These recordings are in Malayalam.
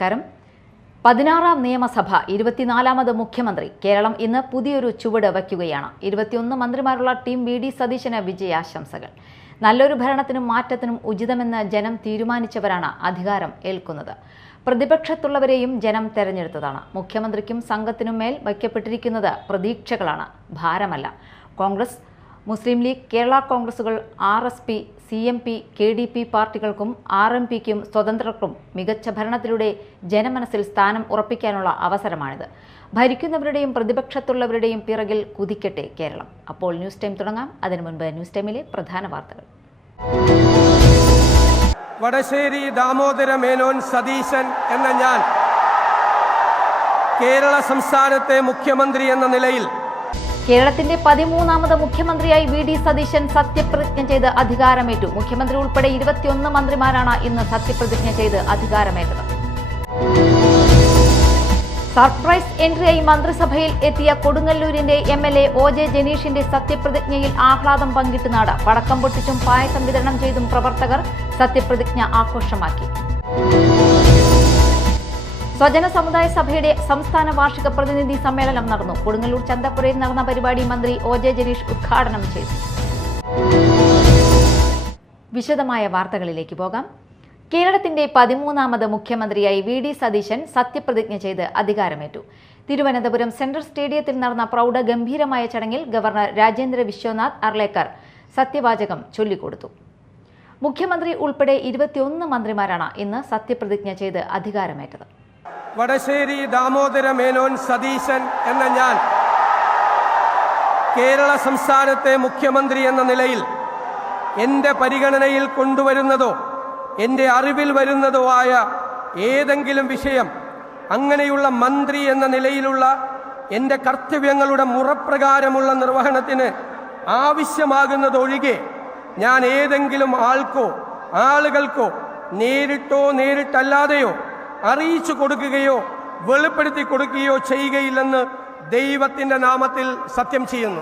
നമസ്കാരം. 16ാം നിയമസഭ 24ാമത് മുഖ്യമന്ത്രി കേരളം ഇന്ന് പുതിയൊരു ചുവട് വയ്ക്കുകയാണ്. 21 മന്ത്രിമാരുള്ള ടീം വി.ഡി. സതീശന് വിജയാശംസകൾ. നല്ലൊരു ഭരണത്തിനും മാറ്റത്തിനും ഉചിതമെന്ന് ജനം തീരുമാനിച്ചവരാണ് അധികാരം ഏൽക്കുന്നത്. പ്രതിപക്ഷത്തുള്ളവരെയും ജനം തെരഞ്ഞെടുത്തതാണ്. മുഖ്യമന്ത്രിക്കും സംഘത്തിനും മേൽ വയ്ക്കപ്പെട്ടിരിക്കുന്നത് പ്രതീക്ഷകളാണ്, ഭാരമല്ല. കോൺഗ്രസ്, മുസ്ലിം ലീഗ്, കേരള കോൺഗ്രസുകൾ, RSP, CMP, KDP പാർട്ടികൾക്കും RMPക്കും സ്വതന്ത്രർക്കും മികച്ച ഭരണത്തിലൂടെ ജനമനസ്സിൽ സ്ഥാനം ഉറപ്പിക്കാനുള്ള അവസരമാണിത്. ഭരിക്കുന്നവരുടെയും പ്രതിപക്ഷത്തുള്ളവരുടെയും പിറകിൽ കുതിക്കട്ടെ കേരളം. അപ്പോൾ ന്യൂസ് ടൈം തുടങ്ങാം. അതിനു മുൻപ് ന്യൂസ് ടൈമിലെ പ്രധാന വാർത്തകൾ. വടശ്ശേരി ദാമോദര മേനോൻ സതീശൻ എന്ന ഞാൻ കേരള സംസ്ഥാനത്തെ മുഖ്യമന്ത്രി എന്ന നിലയിൽ കേരളത്തിന്റെ 13ാമത് മുഖ്യമന്ത്രിയായി വി.ഡി. സതീശൻ സത്യപ്രതിജ്ഞ ചെയ്ത് അധികാരമേറ്റു. മുഖ്യമന്ത്രി ഉൾപ്പെടെ 21 മന്ത്രിമാരാണ് ഇന്ന് സത്യപ്രതിജ്ഞ ചെയ്ത് അധികാരമേറ്റത്. സർപ്രൈസ് എൻട്രിയായി മന്ത്രിസഭയിൽ എത്തിയ കൊടുങ്ങല്ലൂരിന്റെ MLA OJ ജനീഷിന്റെ സത്യപ്രതിജ്ഞയിൽ ആഹ്ലാദം പങ്കിട്ട് നാട്. പടക്കം പൊട്ടിച്ചും പായസം വിതരണം ചെയ്തും പ്രവർത്തകർ സത്യപ്രതിജ്ഞ ആഘോഷമാക്കി. സ്വജന സമുദായ സഭയുടെ സംസ്ഥാന വാർഷിക പ്രതിനിധി സമ്മേളനം നടന്നു. കൊടുങ്ങല്ലൂർ ചന്തപ്പുരയിൽ നടന്ന പരിപാടി മന്ത്രി OJ ജനീഷ് ഉദ്ഘാടനം ചെയ്തു. വിശദമായ വാർത്തകളിലേക്ക് പോകാം. കേരളത്തിന്റെ 13ാമത് മുഖ്യമന്ത്രിയായി വി.ഡി. സതീശൻ സത്യപ്രതിജ്ഞ ചെയ്ത് അധികാരമേറ്റു. തിരുവനന്തപുരം സെൻട്രൽ സ്റ്റേഡിയത്തിൽ നടന്ന പ്രൗഢഗംഭീരമായ ചടങ്ങിൽ ഗവർണർ രാജേന്ദ്ര വിശ്വനാഥ് അർലേക്കർ സത്യവാചകം ചൊല്ലിക്കൊടുത്തു. മുഖ്യമന്ത്രി ഉൾപ്പെടെ 21 മന്ത്രിമാരാണ് ഇന്ന് സത്യപ്രതിജ്ഞ ചെയ്ത് അധികാരമേറ്റത്. വടശ്ശേരി ദാമോദര മേനോൻ സതീശൻ എന്ന ഞാൻ കേരള സംസ്ഥാനത്തെ മുഖ്യമന്ത്രി എന്ന നിലയിൽ എൻ്റെ പരിഗണനയിൽ കൊണ്ടുവരുന്നതോ എൻ്റെ അറിവിൽ വരുന്നതോ ആയ ഏതെങ്കിലും വിഷയം അങ്ങനെയുള്ള മന്ത്രി എന്ന നിലയിലുള്ള എൻ്റെ കർത്തവ്യങ്ങളുടെ മുറപ്രകാരമുള്ള നിർവഹണത്തിന് ആവശ്യമാകുന്നതൊഴികെ ഞാൻ ഏതെങ്കിലും ആളുകൾക്കോ നേരിട്ടോ നേരിട്ടല്ലാതെയോ അറിയിച്ചു കൊടുക്കുകയോ വെളിപ്പെടുത്തി കൊടുക്കുകയോ ചെയ്യുകയില്ലെന്ന് ദൈവത്തിന്റെ നാമത്തിൽ സത്യം ചെയ്യുന്നു.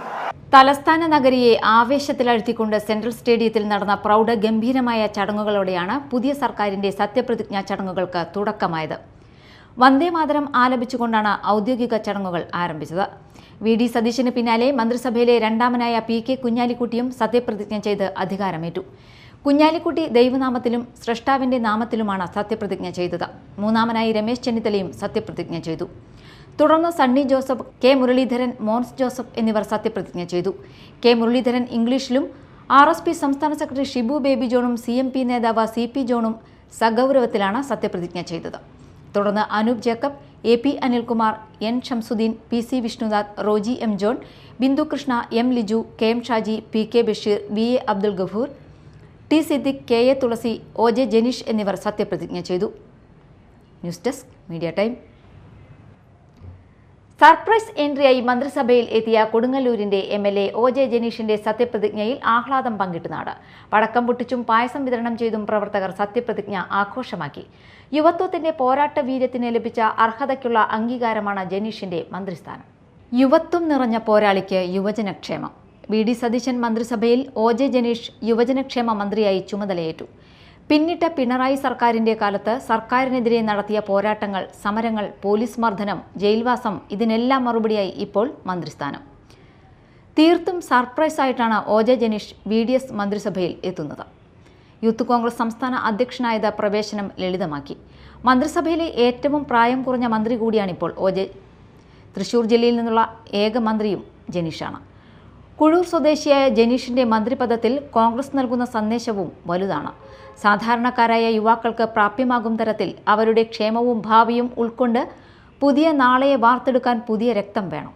തലസ്ഥാന നഗരിയെ ആവേശത്തിലഴ്ത്തിക്കൊണ്ട് സെൻട്രൽ സ്റ്റേഡിയത്തിൽ നടന്ന പ്രൗഢഗംഭീരമായ ചടങ്ങുകളോടെയാണ് പുതിയ സർക്കാരിന്റെ സത്യപ്രതിജ്ഞാ ചടങ്ങുകൾക്ക് തുടക്കമായത്. വന്ദേമാതരം ആലപിച്ചുകൊണ്ടാണ് ഔദ്യോഗിക ചടങ്ങുകൾ ആരംഭിച്ചത്. വി.ഡി. സതീശന് പിന്നാലെ മന്ത്രിസഭയിലെ രണ്ടാമനായ P.K. കുഞ്ഞാലിക്കുട്ടിയും സത്യപ്രതിജ്ഞ ചെയ്ത് അധികാരമേറ്റു. കുഞ്ഞാലിക്കുട്ടി ദൈവനാമത്തിലും സ്രഷ്ടാവിന്റെ നാമത്തിലുമാണ് സത്യപ്രതിജ്ഞ ചെയ്തത്. മൂന്നാമനായി രമേശ് ചെന്നിത്തലയും സത്യപ്രതിജ്ഞ ചെയ്തു. തുടർന്ന് സണ്ണി ജോസഫ്, K. മുരളീധരൻ, മോൻസ് ജോസഫ് എന്നിവർ സത്യപ്രതിജ്ഞ ചെയ്തു. K. മുരളീധരൻ ഇംഗ്ലീഷിലും RSP സംസ്ഥാന സെക്രട്ടറി ഷിബു ബേബി ജോണും CMP നേതാവ് CP ജോണും സഗൗരവത്തിലാണ് സത്യപ്രതിജ്ഞ ചെയ്തത്. തുടർന്ന് Anoop Jacob, AP Anilkumar, N. Shamsuddin, PC Vishnunath, Roji M. John, Bindhu Krishna, M. Liju, KM Shaji, PK Basheer, VA Abdul Gafoor, T. Siddique, KA Thulasi, OJ Janeesh എന്നിവർ സത്യപ്രതിജ്ഞ ചെയ്തു. News desk media time. Surprise എൻട്രിയായി മന്ത്രിസഭയിൽ എത്തിയ കൊടുങ്ങല്ലൂരിന്റെ MLA OJ ജനീഷിന്റെ സത്യപ്രതിജ്ഞയിൽ ആഹ്ലാദം പങ്കിട്ട് നാട്. പടക്കം പൊട്ടിച്ചും പായസം വിതരണം ചെയ്തും പ്രവർത്തകർ സത്യപ്രതിജ്ഞ ആഘോഷമാക്കി. യുവത്വത്തിന്റെ പോരാട്ട വീര്യത്തിന് ലഭിച്ച അർഹതയ്ക്കുള്ള അംഗീകാരമാണ് ജനീഷിന്റെ മന്ത്രിസ്ഥാനം. യുവത്വം നിറഞ്ഞ പോരാളിക്ക് യുവജനക്ഷേമം. വി.ഡി. സതീശൻ മന്ത്രിസഭയിൽ OJ ജനീഷ് യുവജനക്ഷേമ മന്ത്രിയായി ചുമതലയേറ്റു. പിന്നിട്ട പിണറായി സർക്കാരിന്റെ കാലത്ത് സർക്കാരിനെതിരെ നടത്തിയ പോരാട്ടങ്ങൾ, സമരങ്ങൾ, പോലീസ് മർദ്ദനം, ജയിൽവാസം, ഇതിനെല്ലാം മറുപടിയായി ഇപ്പോൾ മന്ത്രിസ്ഥാനം. തീർത്തും സർപ്രൈസ് ആയിട്ടാണ് OJ ജനീഷ് VDS മന്ത്രിസഭയിൽ എത്തുന്നത്. യൂത്ത് കോൺഗ്രസ് സംസ്ഥാന അധ്യക്ഷനായത് പ്രവേശനം ലളിതമാക്കി. മന്ത്രിസഭയിലെ ഏറ്റവും പ്രായം കുറഞ്ഞ മന്ത്രി കൂടിയാണിപ്പോൾ OJ. തൃശൂർ ജില്ലയിൽ നിന്നുള്ള ഏക മന്ത്രിയും ജനീഷാണ്. കുഴൂർ സ്വദേശിയായ ജനീഷിന്റെ മന്ത്രിപദത്തിൽ കോൺഗ്രസ് നൽകുന്ന സന്ദേശവും വലുതാണ്. സാധാരണക്കാരായ യുവാക്കൾക്ക് പ്രാപ്യമാകും തരത്തിൽ അവരുടെ ക്ഷേമവും ഭാവിയും ഉൾക്കൊണ്ട് പുതിയ നാളെയെ വാർത്തെടുക്കാൻ പുതിയ രക്തം വേണം.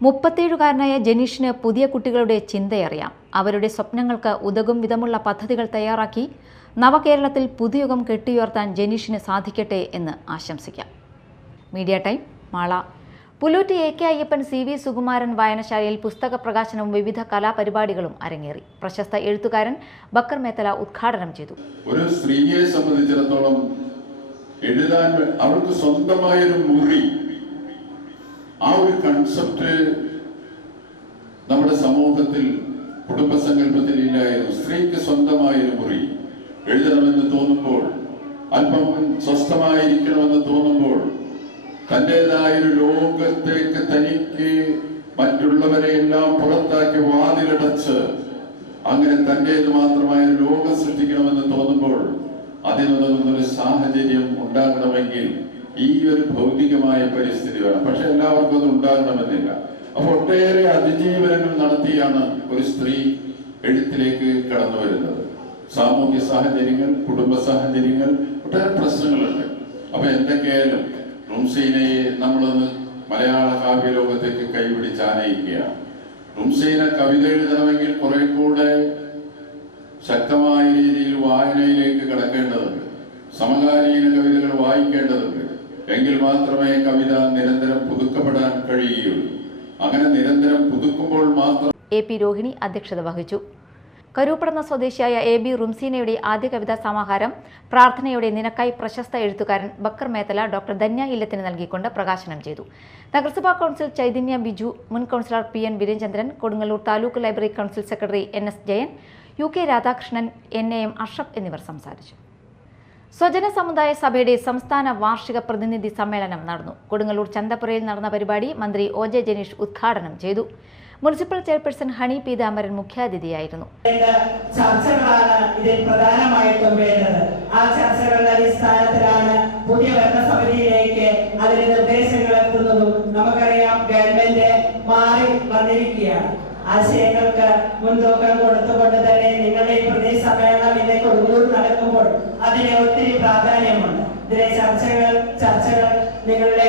37കാരനായ ജനീഷിന് പുതിയ കുട്ടികളുടെ ചിന്തയറിയാം. അവരുടെ സ്വപ്നങ്ങൾക്ക് ഉതകും വിധമുള്ള പദ്ധതികൾ തയ്യാറാക്കി നവകേരളത്തിൽ പുതുയുഗം കെട്ടിയുയർത്താൻ ജനീഷിന് സാധിക്കട്ടെ എന്ന് ആശംസിക്കാം. Media time Mala. Pullut AK Ayyappan CV Sukumaran വായനശാലയിൽ പുസ്തക പ്രകാശനവും വിവിധ കലാപരിപാടികളും അരങ്ങേറി. പ്രശസ്ത എഴുത്തുകാരൻ ബക്കർ മേത്തല ഉദ്ഘാടനം ചെയ്തു. ഒരു സ്ത്രീയെ സംബന്ധിച്ചിടത്തോളം എഴുതാൻ അവർക്ക് സ്വന്തമായൊരു മുറി, ആ ഒരു കൺസെപ്റ്റ് നമ്മുടെ സമൂഹത്തിൽ കുടുംബസങ്കല്പത്തിൽ ഇല്ലായിരുന്നു. സ്ത്രീക്ക് സ്വന്തമായൊരു മുറി എഴുതണമെന്ന് തോന്നുമ്പോൾ അല്പം സ്വസ്ഥമായിരിക്കണമെന്ന് തോന്നുമ്പോൾ തൻ്റെതായൊരു ലോകത്തേക്ക് തനിക്ക് മറ്റുള്ളവരെ എല്ലാം പുറത്താക്കി വാതിലടച്ച് അങ്ങനെ തൻ്റേത് മാത്രമായ ഒരു ലോകം സൃഷ്ടിക്കണമെന്ന് തോന്നുമ്പോൾ അതിനുതകുന്നൊരു സാഹചര്യം ഉണ്ടാകണമെങ്കിൽ ഈ ഒരു ഭൗതികമായ പരിസ്ഥിതി വേണം. പക്ഷെ എല്ലാവർക്കും അത് ഉണ്ടാകണമെന്നില്ല. അപ്പൊ ഒട്ടേറെ അതിജീവനങ്ങൾ നടത്തിയാണ് ഒരു സ്ത്രീ എഴുത്തിലേക്ക് കടന്നു വരുന്നത്. സാമൂഹ്യ സാഹചര്യങ്ങൾ, കുടുംബ സാഹചര്യങ്ങൾ, ഒട്ടേറെ പ്രശ്നങ്ങളുണ്ട്. അപ്പൊ എന്തൊക്കെയായാലും റുംസീനയെ നമ്മളൊന്ന് മലയാള കാവ്യ ലോകത്തേക്ക് കൈപിടിച്ച് ആനയിക്കുകയാണ്. റുംസീന കവിത എഴുതണമെങ്കിൽ കുറെ കൂടെ ശക്തമായ രീതിയിൽ വായനയിലേക്ക് കടക്കേണ്ടതുണ്ട്. സമകാലീന കവിതകൾ വായിക്കേണ്ടതുണ്ട്. എങ്കിൽ മാത്രമേ കവിത നിരന്തരം പുതുക്കപ്പെടാൻ കഴിയുകയുള്ളൂ. അങ്ങനെ നിരന്തരം പുതുക്കുമ്പോൾ മാത്രം. AP രോഹിണി അധ്യക്ഷത വഹിച്ചു. കരൂപ്പടന്ന സ്വദേശിയായ AB റുംസീനയുടെ ആദ്യ കവിതാ സമാഹാരം പ്രാർത്ഥനയുടെ നിനക്കായി പ്രശസ്ത എഴുത്തുകാരൻ ബക്കർ മേത്തല ഡോക്ടർ ധന്യ ഇല്ലത്തിന് നൽകിക്കൊണ്ട് പ്രകാശനം ചെയ്തു. നഗരസഭാ കൗൺസിൽ ചൈതന്യ ബിജു, മുൻ councillor PN Veerendran, Kodungallur taluk library council secretary NS Jayan, UK Radhakrishnan, NAM Ashraf എന്നിവർ സംസാരിച്ചു. സ്വജന സമുദായ സഭയുടെ സംസ്ഥാന വാർഷിക പ്രതിനിധി സമ്മേളനം നടന്നു. കൊടുങ്ങല്ലൂർ ചന്തപ്പുരയിൽ നടന്ന പരിപാടി മന്ത്രി OJ ജനീഷ് ഉദ്ഘാടനം ചെയ്തു. മുനിസിപ്പൽ ചെയർപേഴ്സൺ ഹണി പീതാംബരൻ മുഖ്യാതിഥിയായിരുന്നു. ചർച്ചകളാണ് ഇതിൽ പ്രധാനമായിട്ടും വേണ്ടത്. ആ ചർച്ചകളുടെ അടിസ്ഥാനത്തിലാണ് പുതിയ ഭരണസമിതിയിലേക്ക് അതിന് നിർദ്ദേശങ്ങൾ എത്തുന്നതും. നമുക്കറിയാം, ഗവൺമെന്റ് മാറി വന്നിരിക്കുകയാണ്. ആശയങ്ങൾക്ക് മുൻതൂക്കം കൊടുത്തുകൊണ്ട് തന്നെ നിങ്ങളുടെ ഈ പ്രദേശ സമ്മേളനം ഇന്ന് കൊടുങ്ങല്ലൂർ നടക്കുമ്പോൾ അതിന് ഒത്തിരി പ്രാധാന്യമുണ്ട്. ഇതിലെ ചർച്ചകൾ നിങ്ങളുടെ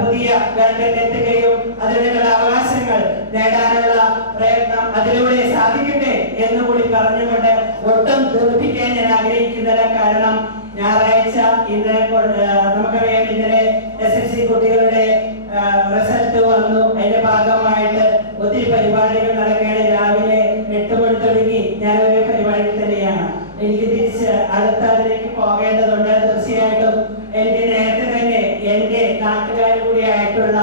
പുതിയ ഗവൺമെന്റ് എത്തുകയും അതിൽ നിങ്ങളുടെ അവകാശങ്ങൾ നേടാനുള്ള പ്രയത്നം അതിലൂടെ സാധിക്കട്ടെ എന്നുകൂടി പറഞ്ഞുകൊണ്ട് ഒട്ടും ദീർഘിപ്പിക്കാൻ ഞാൻ ആഗ്രഹിക്കുന്നില്ല. കാരണം ഞായറാഴ്ച ഇന്ന് നമുക്കറിയാം, ഇന്നലെ SSLC കുട്ടികളുടെ റിസൾട്ട് വന്നു. അതിന്റെ ഭാഗമായിട്ട് ഒത്തിരി പരിപാടികൾ നടക്കുകയാണ്. രാവിലെ 8 മണി തുടങ്ങി ഞാനൊരു പരിപാടി തന്നെയാണ്. എനിക്ക് തിരിച്ച് അടുത്തതിലേക്ക് പോകേണ്ടതുണ്ട്. തീർച്ചയായിട്ടും എനിക്ക് നേരത്തെ തന്നെ എന്റെ നാട്ടുകാർ കൂടിയായിട്ടുള്ള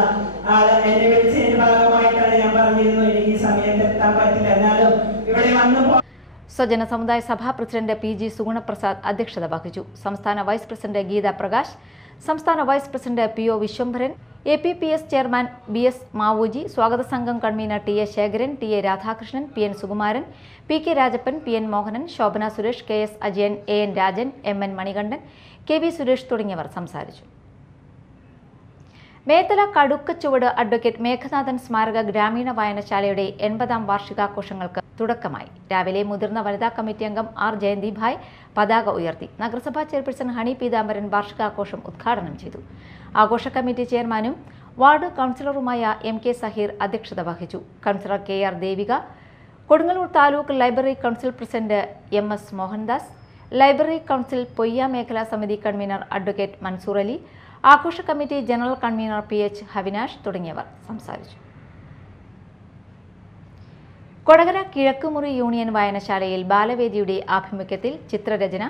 ആള് എന്നെ വിളിച്ചതിന്റെ ഭാഗമായിട്ടാണ് ഞാൻ പറഞ്ഞിരുന്നു എനിക്ക് ഈ സമയത്ത് എത്താൻ പറ്റില്ല. എന്നാലും ഇവിടെ വന്നു. സ്വജന സമുദായ സഭാ പ്രസിഡന്റ് PG സുഗുണപ്രസാദ് അധ്യക്ഷത വഹിച്ചു. സംസ്ഥാന വൈസ് പ്രസിഡന്റ് ഗീത പ്രകാശ്, സംസ്ഥാന vice president PO Vishwambharan, APPS chairman BS Mavuji, സ്വാഗത സംഘം convener TA Sekharan, TA Radhakrishnan, PN Sukumaran, PK Rajappan, PN Mohanan, Shobhana Suresh, KS Ajayan, AN Rajan, MN Manikandan, KV Suresh തുടങ്ങിയവർ സംസാരിച്ചു. മേത്തല കടുക്കച്ചുവട് അഡ്വക്കേറ്റ് മേഘനാഥൻ സ്മാരക ഗ്രാമീണ വായനശാലയുടെ 80ാം വാർഷികാഘോഷങ്ങൾക്ക് തുടക്കമായി. രാവിലെ മുതിർന്ന വനിതാ കമ്മിറ്റി അംഗം R ജയന്തി ഭായ് പതാക ഉയർത്തി. നഗരസഭാ ചെയർപേഴ്സൺ ഹണി പീതാംബരൻ വാർഷികാഘോഷം ഉദ്ഘാടനം ചെയ്തു. ആഘോഷ കമ്മിറ്റി ചെയർമാനും വാർഡ് കൗൺസിലറുമായ MK സഹീർ അധ്യക്ഷത വഹിച്ചു. Councillor KR Devika, Kodungallur taluk library council president MS Mohandas, library council Poyya മേഖലാ സമിതി കൺവീനർ അഡ്വക്കേറ്റ് മൻസൂർ അലി, ആഘോഷ committee general convener PH Havinash തുടങ്ങിയവർ സംസാരിച്ചു. കൊടകര കിഴക്കുമുറി യൂണിയൻ വായനശാലയിൽ ബാലവേദിയുടെ ആഭിമുഖ്യത്തിൽ ചിത്രരചന,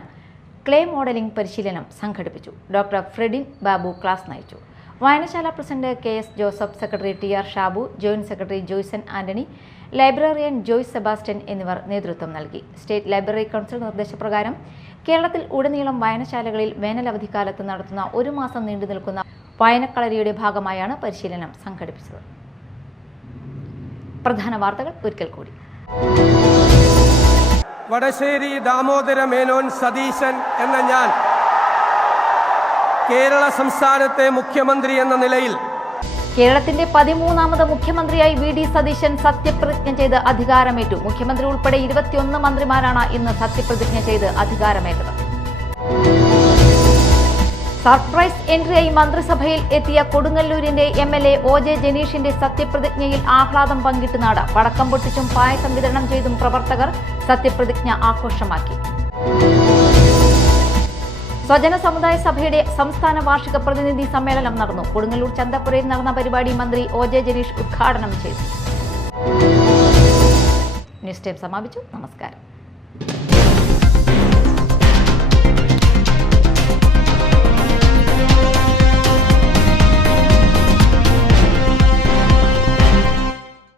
ക്ലേ മോഡലിംഗ് പരിശീലനം സംഘടിപ്പിച്ചു. ഡോക്ടർ ഫ്രെഡിൻ ബാബു ക്ലാസ് നയിച്ചു. വായനശാല president KS Joseph, secretary TR Shabu, joint secretary Joyson Antony, librarian Joyce Sebastian എന്നിവർ നേതൃത്വം നൽകി. സ്റ്റേറ്റ് ലൈബ്രറി കൗൺസിൽ നിർദ്ദേശപ്രകാരം കേരളത്തിൽ ഉടനീളം വായനശാലകളിൽ വേനലവധിക്കാലത്ത് നടത്തുന്ന 1 മാസം നീണ്ടു നിൽക്കുന്ന വായനക്കളരിയുടെ ഭാഗമായാണ് പരിശീലനം സംഘടിപ്പിച്ചത്. പ്രധാന വാർത്തകൾ ഒരിക്കൽ കൂടി. വടശ്ശേരി ദാമോദര മേനോൻ സതീശൻ എന്ന ഞാൻ കേരള സംസ്ഥാനത്തെ മുഖ്യമന്ത്രി എന്ന നിലയിൽ കേരളത്തിന്റെ 13ാമത് മുഖ്യമന്ത്രിയായി VD സതീശൻ സത്യപ്രതിജ്ഞ ചെയ്ത് അധികാരമേറ്റു. മുഖ്യമന്ത്രി ഉൾപ്പെടെ 21 മന്ത്രിമാരാണ് ഇന്ന് സത്യപ്രതിജ്ഞ ചെയ്ത് അധികാരമേറ്റത്. സർപ്രൈസ് എൻട്രിയായി മന്ത്രിസഭയിൽ എത്തിയ കൊടുങ്ങല്ലൂരിന്റെ MLA OJ ജനീഷിന്റെ സത്യപ്രതിജ്ഞയിൽ ആഹ്ലാദം പങ്കിട്ട് നാട്. പടക്കം പൊട്ടിച്ചും പായസം വിതരണം ചെയ്തും പ്രവർത്തകർ സത്യപ്രതിജ്ഞ ആഘോഷമാക്കി. സ്വജന സമുദായ സഭയുടെ സംസ്ഥാന വാർഷിക പ്രതിനിധി സമ്മേളനം നടന്നു. കൊടുങ്ങല്ലൂർ ചന്തപ്പുരയിൽ നടന്ന പരിപാടി മന്ത്രി OJ ജനീഷ് ഉദ്ഘാടനം ചെയ്തു. ന്യൂസ് ടൈം സമാപിച്ചു. നമസ്കാരം.